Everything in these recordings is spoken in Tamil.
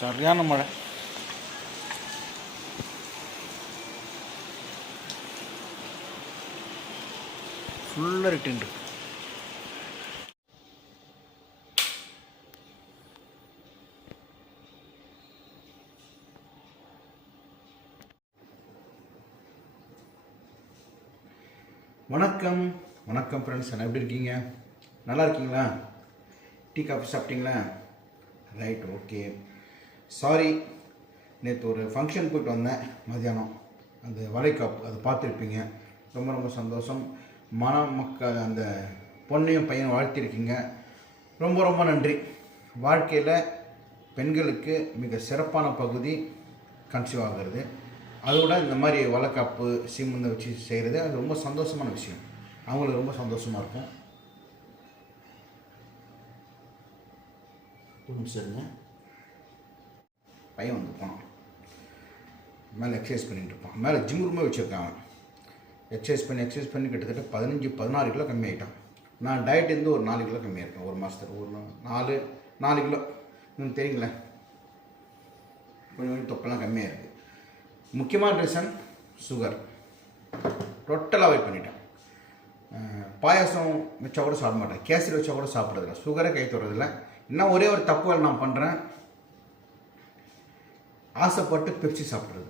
சரியான மழை. ஃபுல்லாக ரிட்டன் இருக்கு வணக்கம். வணக்கம் ஃப்ரெண்ட்ஸ் என்ன எப்படி இருக்கீங்க? நல்லா இருக்கீங்களா? டீ காஃபி சாப்பிட்டீங்களா? ரைட் ஓகே சாரி நேற்று ஒரு ஃபங்க்ஷன் போயிட்டு வந்தேன் மதியானம் அந்த வளைகாப்பு அதை பார்த்துருப்பீங்க. ரொம்ப ரொம்ப சந்தோஷம். மன மக்கள் அந்த பொண்ணையும் பையன் வாழ்த்திருக்கீங்க. ரொம்ப ரொம்ப நன்றி. வாழ்க்கையில் பெண்களுக்கு மிக சிறப்பான பகுதி கன்சீவ் ஆகிறது. அதோட இந்த மாதிரி வளைகாப்பு சீமந்தை வச்சு செய்கிறது அது ரொம்ப சந்தோஷமான விஷயம். அவங்களுக்கு ரொம்ப சந்தோஷமாக இருக்கும். சரிங்க நிமிஷம் பையன் வந்து போனான். மேலே எக்ஸசைஸ் பண்ணிட்டு இருப்பான். மேலே ஜிம் ரூமே வச்சுருக்கான் எக்ஸசைஸ் பண்ணி எக்ஸசைஸ் பண்ணி கிட்டத்தட்ட பதினஞ்சு பதினாறு கிலோ கம்மியாயிட்டான். நான் டயட் இருந்து ஒரு நாலு கிலோ கம்மியாயிருக்கேன் ஒரு மாதத்துக்கு ஒரு நாலு நாலு கிலோ. இன்னும் தெரியுங்களே? கொஞ்சம் கொஞ்சம் தொப்பெல்லாம் கம்மியாக இருக்குது முக்கியமான ரீசன் சுகர் டோட்டலாக அவாய்ட் பண்ணிட்டேன். பாயாசம் வச்சா கூட சாப்பிட மாட்டேன். கேசரி வச்சா கூட சாப்பிட்றதில்ல. சுகரே கை தொடுறதில்ல. இன்னும் ஒரே ஒரு தப்புகள் நான் பண்ணுறேன் ஆசைப்பட்டு பெப்சி சாப்பிட்றது.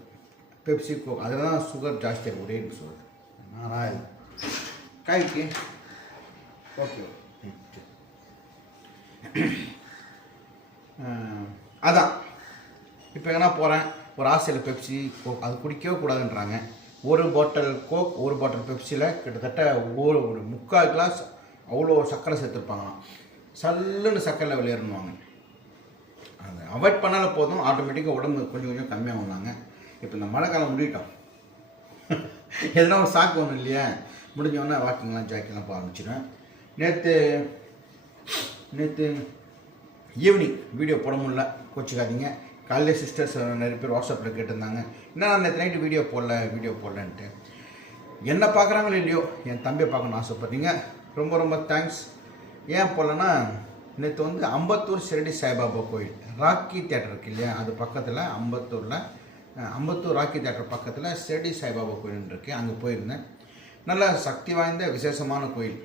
பெப்சி கோ அதில் தான் சுகர் ஜாஸ்தியாக ஒரே சுகர் நான் காய்க்கு ஓகே. ம், அதான். இப்போ எங்கன்னா போகிறேன் ஒரு ஆசையில் பெப்சி கோக் அது குடிக்கவே கூடாதுன்றாங்க. ஒரு பாட்டில் கோக் ஒரு பாட்டில் பெப்சியில் கிட்டத்தட்ட ஒரு ஒரு முக்கால் கிளாஸ் அவ்வளோ சர்க்கரை சேர்த்துருப்பாங்களாம். சல்லுன்னு சர்க்கரை லெவல் ஏறணுவாங்க அதை அவாய்ட் பண்ணாலும் போதும். ஆட்டோமேட்டிக்காக உடம்பு கொஞ்சம் கொஞ்சம் கம்மியாக வந்தாங்க இப்போ இந்த மழை காலம் முடிவிட்டோம் எதனா ஒரு சாக்கு ஒன்றும் இல்லையா? முடிஞ்சவொடனே வாக்கிங்லாம் ஜாக்கிங்லாம் போக ஆரம்பிச்சிடுவேன் நேற்று நேற்று ஈவினிங் வீடியோ போட முடியல. கோச்சிக்காதீங்க. காலையில சிஸ்டர்ஸ் நிறைய பேர் வாட்ஸ்அப்பில் கேட்டிருந்தாங்க. என்ன நான் நேற்று நைட்டு வீடியோ போடல வீடியோ போடலன்ட்டு. என்ன பார்க்குறாங்களோ இல்லையோ? என் தம்பியை பார்க்கணும்னு ஆசைப்பட்றீங்க. ரொம்ப ரொம்ப தேங்க்ஸ் ஏன் போடலன்னா நேற்று வந்து அம்பத்தூர் ஷிரடி சாய்பாபா கோயில் ராக்கி தேட்டர் இருக்கு இல்லையா? அது பக்கத்தில் அம்பத்தூரில் அம்பத்தூர் ராக்கி தேட்டர் பக்கத்தில் ஷிரடி சாய்பாபா கோயில் இருக்குது அங்கே போயிருந்தேன். நல்ல சக்தி வாய்ந்த விசேஷமான கோயில்.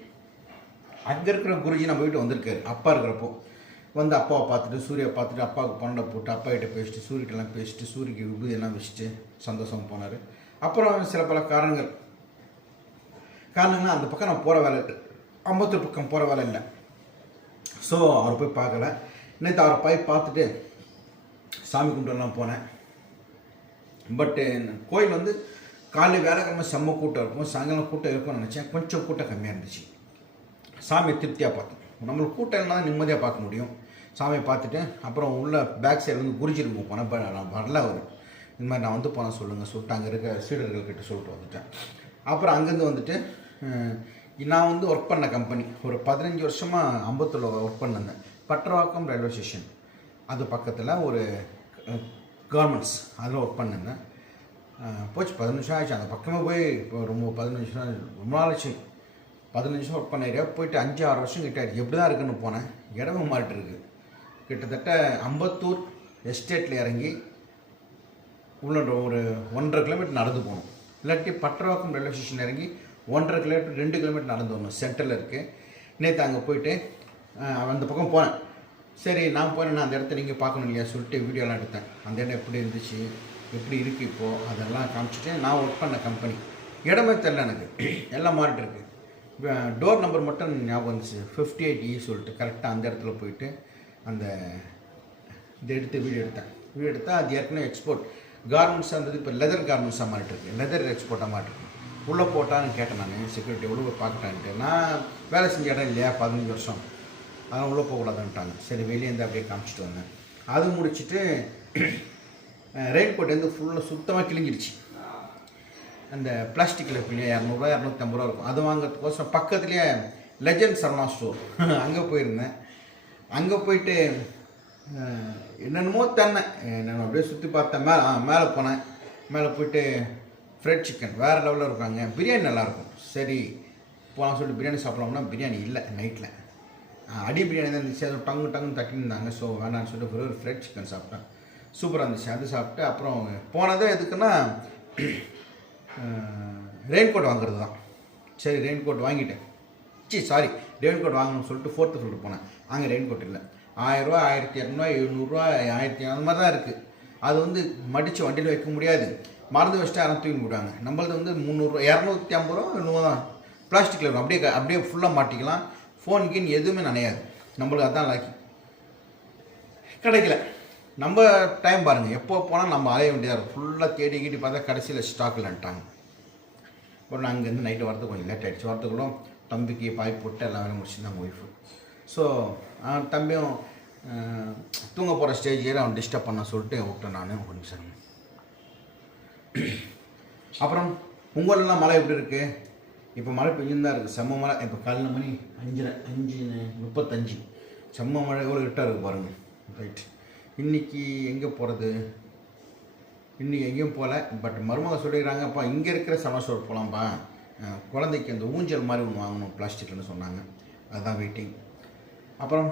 அங்கே இருக்கிற குருஜி நம்ம வீட்டு வந்திருக்காரு. அப்பா இருக்கிறப்போ. வந்து அப்பாவை பார்த்துட்டு சூரியை பார்த்துட்டு அப்பாவுக்கு பன்னெண்டை போட்டு அப்பா கிட்ட பேசிட்டு சூரியகிட்டலாம் பேசிட்டு சூரியக்கு விபூதி எல்லாம் வச்சுட்டு சந்தோஷம் போனார். அப்புறம் சில பல காரணங்கள். காரணங்கன்னா அந்த பக்கம் நான் போகிற வேலை அம்பத்தூர் பக்கம் போகிற வேலை இல்லை. ஸோ அவரை போய் பார்க்கல. நேற்று அவரை போய் பார்த்துட்டு சாமி கும்பிட்டுலாம் போனேன். பட்டு கோயில் வந்து காலையில் வேலைக்கிழமை செம்ம கூட்டம் இருக்கும். சாயங்காலம் கூட்டம் இருக்கும்னு நினச்சேன். கொஞ்சம் கூட்டம் கம்மியாக இருந்துச்சு. சாமியை திருப்தியாக பார்த்தோம். நம்மளுக்கு கூட்டம் இருந்தால் நிம்மதியாக பார்க்க முடியும். சாமியை பார்த்துட்டு அப்புறம் உள்ள பேக் சைடுலேருந்து வந்து குருஜி போனேன். பட் நான் வரல அவர். இந்த மாதிரி நான் வந்து போனேன் சொல்லுங்கள் சொல்லிட்டு அங்கே இருக்க சீடர்கள்கிட்ட சொல்லிட்டு வந்துட்டேன். அப்புறம் அங்கேருந்து வந்துட்டு நான் வந்து ஒர்க் பண்ண கம்பெனி ஒரு பதினஞ்சு வருஷமாக அம்பத்தூரில் ஒர்க் பண்ணிருந்தேன் பட்ரவாக்கம் ரயில்வே ஸ்டேஷன் அது பக்கத்தில் ஒரு கவர்மெண்ட்ஸ் அதில் ஒர்க் பண்ணிருந்தேன் போச்சு பதினஞ்சு நிமிஷம் ஆயிடுச்சு. அந்த பக்கமே போய் இப்போ ரொம்ப பதினஞ்சு நிமிஷம் ரொம்ப நாள் ஆச்சு. பதினஞ்சு நிமிஷம் ஒர்க் பண்ண ஏரியா போயிட்டு அஞ்சு ஆறு வருஷம் கிட்ட ஆயிடுச்சு. எப்படி தான் இருக்குன்னு போனேன். இடமே மாறிட்டு இருக்குது கிட்டத்தட்ட அம்பத்தூர் எஸ்டேட்டில் இறங்கி உள்ள ஒரு ஒன்றரை கிலோமீட்டர் நடந்து போகணும் இல்லாட்டி பற்றவாக்கம் ரயில்வே ஸ்டேஷன் இறங்கி ஒன்றரை கிலோமீட்டர் ரெண்டு கிலோமீட்டர் நடந்து வரணும். சென்டரில் இருக்குது நேற்று அங்கே போயிட்டு அந்த பக்கம் போனேன். சரி நான் போனேன் நான் அந்த இடத்த நீங்கள் பார்க்கணும் இல்லையா சொல்லிட்டு வீடியோலாம் எடுத்தேன். அந்த இடம் எப்படி இருந்துச்சு எப்படி இருக்குது இப்போது அதெல்லாம் காமிச்சிட்டு நான் ஒர்க் பண்ண கம்பெனி இடமே தெரில எனக்கு. எல்லாம் மாறிட்டு இருக்குது டோர் நம்பர் மட்டும் ஞாபகம் வந்துச்சு. ஃபிஃப்டி எயிட் இ சொல்லிட்டு கரெக்டாக அந்த இடத்துல போயிட்டு அந்த இதை எடுத்து வீடியோ எடுத்தேன். வீடியோ எடுத்தால் அது ஏற்கனவே எக்ஸ்போர்ட் கார்மெண்ட்ஸாக இருந்தது இப்போ லெதர் கார்மெண்ட்ஸாக மாறிட்டு இருக்கு. லெதர் எக்ஸ்போர்ட்டாக மாறிட்டு உள்ளே போட்டான்னு கேட்டேன் நான் செக்யூரிட்டி உள்ளே பார்க்கட்டான்ட்டு நான் வேலை செஞ்ச இடம் இல்லையா பதினஞ்சு வருஷம். அதனால் உள்ளே போகக்கூடாதுன்ட்டாங்க. சரி வெளியே இருந்து அப்படியே காமிச்சிட்டு வந்தேன். அது முடிச்சுட்டு ரெயின் கோட் வந்து ஃபுல்லாக சுத்தமாக கிழிஞ்சிடுச்சு. அந்த பிளாஸ்டிக்கில் இருக்கு இல்லையா இரநூறுவா இரநூத்தம்பது ரூபா இருக்கும். அது வாங்குறதுக்கோசரம் பக்கத்துலேயே லெஜண்ட் சரணா ஸ்டோர் அங்கே போயிருந்தேன். அங்கே போயிட்டு என்னென்னமோ தந்தேன் நான் அப்படியே சுற்றி பார்த்தேன் மேலே மேலே போனேன். மேலே போயிட்டு ஃப்ரைட் சிக்கன் வேறு லெவலில் இருக்காங்க. பிரியாணி நல்லாயிருக்கும். சரி போகலாம் சொல்லிட்டு பிரியாணி சாப்பிட்லாம்னா பிரியாணி இல்லை நைட்டில் அடி பிரியாணி தான் இருந்துச்சு. அது டங்கு டங்குன்னு தட்டியிருந்தாங்க. ஸோ வேணாம்னு சொல்லிட்டு ஒரு ஃப்ரைட் சிக்கன் சாப்பிட்டேன். சூப்பராக இருந்துச்சு. அது சாப்பிட்டு அப்புறம் போனதே எதுக்குன்னா ரெயின் கோட் வாங்குறது தான். சரி ரெயின் கோட் வாங்கிட்டேன். சி சாரி ரெயின் கோட் வாங்கணும்னு சொல்லிட்டு ஃபோர்த்து ஃப்ளோர் போனேன். அங்கே ரெயின் கோட் இல்லை. ஆயிரரூவா ஆயிரத்தி இரநூறுவா எழுநூறுவா ஆயிரத்தி அந்த மாதிரி தான் இருக்குது அது வந்து மடித்து வண்டியில் வைக்க முடியாது. மறந்து வச்சுட்டு யாரும் தூக்கி விடுவாங்க நம்மளது வந்து முந்நூறுரூவா இரநூத்தி ஐம்பது ரூபா நூறு தான். பிளாஸ்டிக்கில் இருக்கும். அப்படியே அப்படியே ஃபுல்லாக மாட்டிக்கலாம். ஃபோன் கீன் எதுவுமே நினையாது. நம்மளுக்கு அதான் லாக்கி கிடைக்கல. நம்ம டைம் பாருங்கள் எப்போ போனால் நம்ம அலைய வேண்டியதாக இருக்கும். ஃபுல்லாக தேடி கீட்டி பார்த்தா கடைசியில் ஸ்டாக்கில்ன்ட்டாங்க அப்புறம் நான் அங்கேருந்து நைட்டு வரது கொஞ்சம் லேட் ஆகிடுச்சு வரதுக்குள்ள தம்பிக்கு பாய் போட்டு எல்லா வேலையும் முடிச்சுருந்தாங்க ஒய்ஃபு ஸோ தம்பியும் தூங்க போகிற ஸ்டேஜ் ஏறி அவன் டிஸ்டர்ப் பண்ண சொல்லிட்டு விட்டேன் நான். கொஞ்சம் அப்புறம் உங்களெல்லாம் மழை எப்படி இருக்குது இப்போ மழை பெஞ்சுன்னு தான் இருக்குது செம்ம மழை. இப்போ காலைல மணி அஞ்சரை அஞ்சு முப்பத்தஞ்சு. செம்ம மழை. எவ்வளோ இருட்டாக இருக்குது பாருங்கள் ரைட் இன்னைக்கு எங்கே போகிறது இன்றைக்கி எங்கேயும் போகல பட் மருமக சொல்லிடுறாங்கப்பா இங்கே இருக்கிற சமர் ஸ்டோர் போகலாம்ப்பா குழந்தைக்கு அந்த ஊஞ்சல் மாதிரி ஒன்று வாங்கணும். பிளாஸ்டிக்னு சொன்னாங்க. அதுதான் வெயிட்டிங் அப்புறம்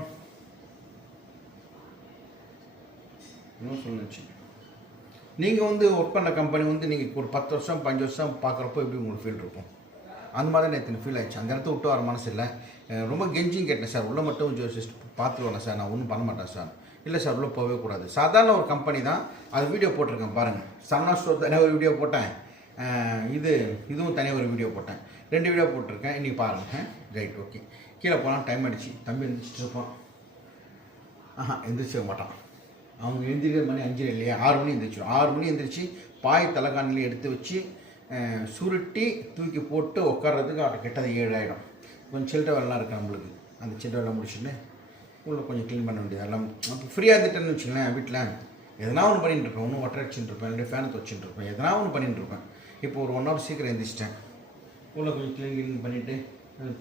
இன்னும் சொல்லுச்சு நீங்கள் வந்து ஒர்க் பண்ண கம்பெனி வந்து நீங்கள் ஒரு பத்து வருஷம் பஞ்சு வருஷம் பார்க்குறப்போ எப்படி உங்களுக்கு ஃபீல் இருக்கும்? அந்த மாதிரி தான் நேற்று ஃபீல் ஆயிடுச்சு. அந்த இடத்த விட்டு வர மனசு இல்லை. ரொம்ப கெஞ்சிங் கேட்டேன் சார் உள்ளே மட்டும் ஜஸ்ட் பார்த்து வரலாம் சார். நான் ஒன்றும் பண்ண மாட்டேன் சார். இல்லை சார் உள்ளே போகவே கூடாது. சாதாரண ஒரு கம்பெனி தான். அது வீடியோ போட்டிருக்கேன் பாருங்கள் சன்னா ஸ்டோர் தனியாக ஒரு வீடியோ போட்டேன். இது இதுவும் தனியாக ஒரு வீடியோ போட்டேன். ரெண்டு வீடியோ போட்டிருக்கேன். இன்றைக்கி பாருங்கள் ரைட் ஓகே கீழே போனால் டைம் ஆயிடுச்சு. தம்பி எழுந்திரிச்சிட்டு இருப்பான். ஆஹா எந்திரிச்சிட மாட்டான். அவங்க எழுந்திரிக்கிற மணி அஞ்சு இல்லையா? ஆறு மணி எந்திரிச்சிடும் ஆறு மணி எழுந்திரிச்சு பாய் தலைகாணியில் எடுத்து வச்சு சுருட்டி தூக்கி போட்டு உட்கார்றதுக்கு அவர்கிட்ட கெட்டது ஏழு ஆகிடும் கொஞ்சம் சில்லற வேலைலாம் இருக்குது நம்மளுக்கு. அந்த சில்லற வேலை முடிச்சுன்னு உள்ள கொஞ்சம் க்ளீன் பண்ண வேண்டியது எல்லாம். அப்போ ஃப்ரீயாக இருந்துட்டேன்னு வச்சுங்களேன் வீட்டில் எதனா ஒன்று பண்ணிட்டு இருப்பேன். ஒன்றும் ஒட்டரை அடிச்சுட்டு இருப்பேன். இல்லை ஃபேனை துவச்சிட்டு இருப்பேன். எதனா ஒன்று பண்ணிட்டு இருப்பேன். இப்போ ஒரு ஒன் ஹவர் சீக்கிரம் எழுந்திரிச்சிட்டேன் உள்ள கொஞ்சம் க்ளீன் க்ளீன் பண்ணிவிட்டு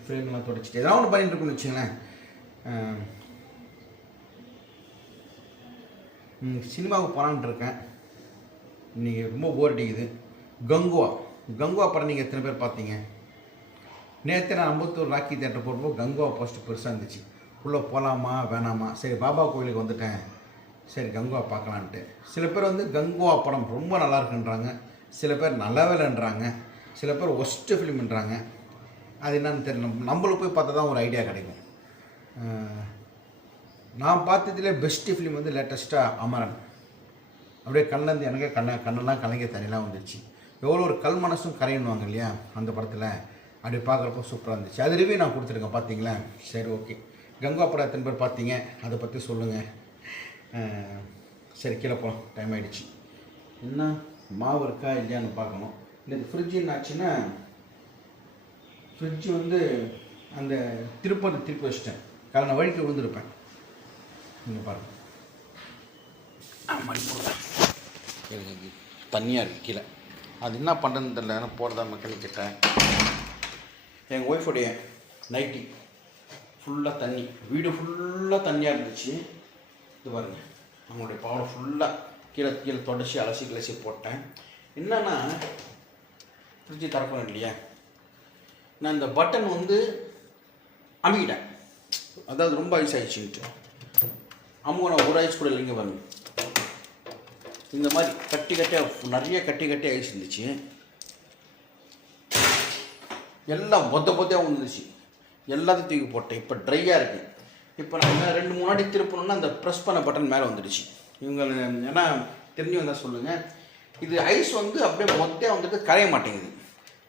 ஃப்ரேம்லாம் தொடச்சிட்டு எதனா ஒன்று பண்ணிட்டு இருப்பேன்னு வச்சுங்களேன் சினிமாவுக்கு போகலான்ட்டு இருக்கேன். இன்றைக்கி ரொம்ப போர் அடிக்குது. கங்குவா. கங்குவா படம் நீங்கள் எத்தனை பேர் பார்த்தீங்க? நேற்று நான் அம்பத்தூர் ராக்கி தேட்டர் போகிறப்போ கங்குவா போஸ்ட் பெருசாக இருந்துச்சு. உள்ளே போகலாமா வேணாமா? சரி பாபா கோயிலுக்கு வந்துட்டேன். சரி கங்குவா பார்க்கலான்ட்டு. சில பேர் வந்து கங்குவா படம் ரொம்ப நல்லா இருக்குன்றாங்க. சில பேர் நல்லவேலைன்றாங்க சில பேர் ஒஸ்ட்டு ஃபிலிம்ன்றாங்க அது என்னன்னு தெரியல. நம்மளுக்கு போய் பார்த்தா தான் ஒரு ஐடியா கிடைக்கும். நான் பார்த்ததுலே பெஸ்ட்டு ஃபிலிம் வந்து லேட்டஸ்ட்டாக அமரன். அப்படியே கண்ணந்து எனக்கு கண்ண கண்ணெல்லாம் கலங்கிய தண்ணிலாம் வந்துடுச்சு எவ்வளோ ஒரு கல் மனசும் கரையணுவாங்க இல்லையா அந்த படத்தில். அப்படி பார்க்குறப்போ சூப்பராக இருந்துச்சு. அது ரிவ்யூ நான் கொடுத்துருக்கேன் பார்த்தீங்களா? சரி ஓகே கங்கா படம் எத்தனை பேர் பார்த்தீங்க அதை பற்றி சொல்லுங்கள் சரி கீழே போகலாம் டைம் ஆகிடுச்சு என்ன? மாவு இருக்கா இல்லையான்னு பார்க்கணும். இந்த ஃப்ரிட்ஜ் என்னாச்சுன்னா ஃப்ரிட்ஜ் வந்து அந்த திருப்பதி திருப்பி வச்சிட்டேன். காரணம் வழிக்க வழிக்கு விழுந்திருப்பேன். இங்கே பாருங்க. மணி போடுறேன் எனக்கு தண்ணியாக இருக்குது கீழே. அது என்ன பண்ணுறதுன்னு தெரியல போகிறதா மெக்கானிக் கிட்ட எங்கள் ஒய்ஃபுடைய நைட்டி ஃபுல்லாக தண்ணி. வீடு ஃபுல்லாக தண்ணியாக இருந்துச்சு. இது பாருங்க. அவங்களுடைய பவர் ஃபுல்லாக கீழே கீழே தொடச்சி அலசி கிளசி போட்டேன். என்னன்னா ஃப்ரிட்ஜு திறக்கணும் இல்லையா? நான் இந்த பட்டன் வந்து அமுக்கிட்டேன். அதாவது ரொம்ப ஐஸ் ஆயிடுச்சுன்ட்டு. அம்முகனை நான் ஒரு ஐஸ் கூட இல்லைங்க பாருங்க. இந்த மாதிரி கட்டி கட்டியாக நிறைய கட்டி கட்டி ஐஸ் இருந்துச்சு. எல்லாம் பொத்த பொத்தையாக வந்துருச்சு எல்லாத்தையும் தூக்கி போட்டேன். இப்போ ட்ரையாக இருக்குது இப்போ நான் ரெண்டு ரெண்டு முன்னாடி திருப்பணும்னா அந்த ப்ரெஸ் பண்ண பட்டன் மேலே வந்துடுச்சு. இவங்க ஏன்னா தெரிஞ்சு வந்தால் சொல்லுங்கள் இது ஐஸ் வந்து அப்படியே மொத்தையாக வந்துட்டு கரைய மாட்டேங்குது.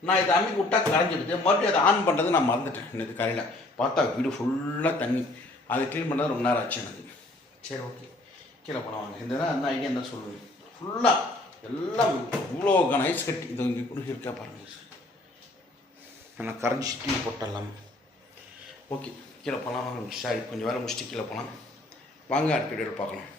நான் இதை அமுக்கி விட்டா கரைஞ்சிடுது. மறுபடியும் அதை ஆன் பண்ணுறது நான் மறந்துட்டேன். இது கரையில் பார்த்தா வீடு ஃபுல்லாக தண்ணி. அதை க்ளீன் பண்ணுறது ரொம்ப நேரம் ஆச்சு எனக்கு. சரி ஓகே. கீழே போனால் வாங்க. இந்த தான் அந்த ஐடியா தான் சொல்லுவேன் ஃபுல்லாக எல்லாம் இவ்வளோ ஐஸ் கட்டி இது இங்கே கூட இருக்கா பாருங்கள் நான் கரைஞ்சி சுற்றி போட்டலாம். ஓகே கீழே போகலாம் வாங்க. சாரி கொஞ்சம் வேலை முடிச்சுட்டு கீழே போகலாம் வாங்க அடுத்த வீடியோவில் பார்க்கலாம்.